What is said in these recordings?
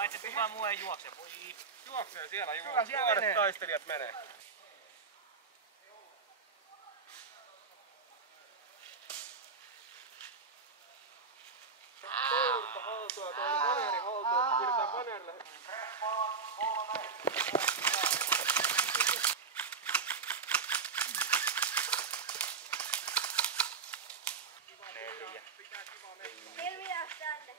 Paitsi kukaan muu ei juokse. Juoksee siellä juo. Kyllä siellä Nuoret menee. taistelijat menee. Koulurta haltua, toi oli vaneeri haltua. Pyritään vaneerille. Selviää tänne.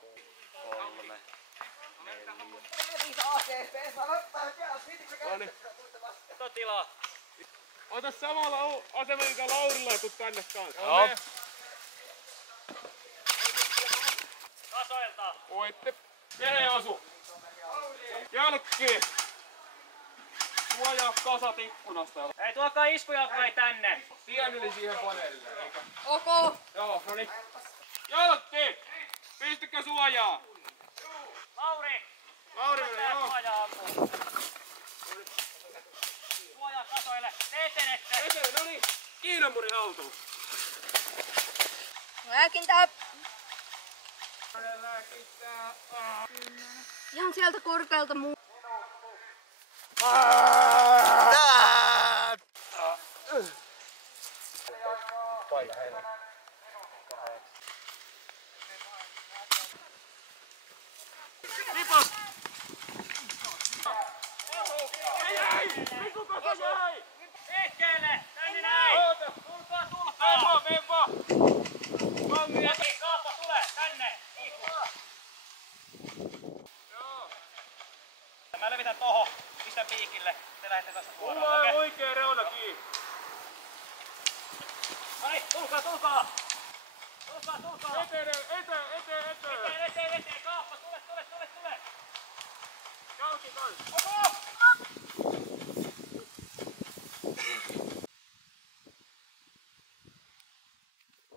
3. Tilaa. Ota samalla asemalla mitä Laurilla ja tuu tänne kanssa. Joo. Tasoilta. Voitte. Mene osu. Jälkki. Suojaa kasat ikkunasta. Ei tuokaa iskujalkkai tänne. Tien yli siihen paneelille, eikä? Ok. Joo, noniin. Jalkki! Pistäkää suojaa! Lauri! Laurille, joo. Suojaa ampuu. Suojaa kasoille. Te etenette. Eteen, noniin. Kiinanmuri haltuun. Lääkintä. Ihan sieltä korkealta muu. Paita heille. Lipas! Ei! Miku kasa jäi! Liikkeelle! Tänne näin! Oota! Tulkaa, tulkaa! Mene vaan! Vangi! Jaki, kaappa, tule! Tänne! Liiku! Joo! Mä levitän tohon. Pistän piikille. Te lähdette tästä suoraan. Mulla on Okei? oikea reuna kiinni. Ai, tulkaa, tulkaa! Tulkaa, tulkaa! Eteen! Eteen! Kaappa, tule! Jalki kanssa.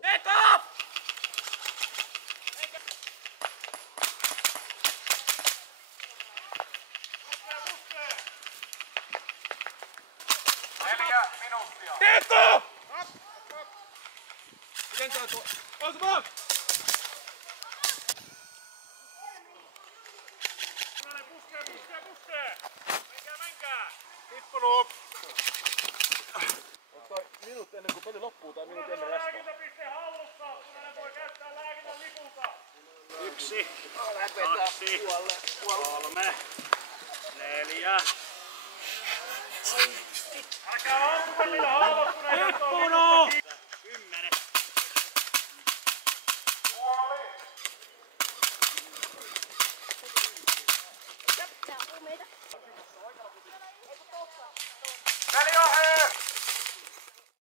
Eto! Tieto! Miten tää tuo? Osman! Puskee! Menkää! Tippunut! Onko minut ennen kuin peli loppuu tai minut ennen läskää? Lääkintäpiste hallussa! Punainen voi käyttää lääkinnän lipulta! 1, 2, 3, 4. Älkää ampuko niillä haavoittuneita! Tippunut! 10. Tää on meitä. Peli ohi!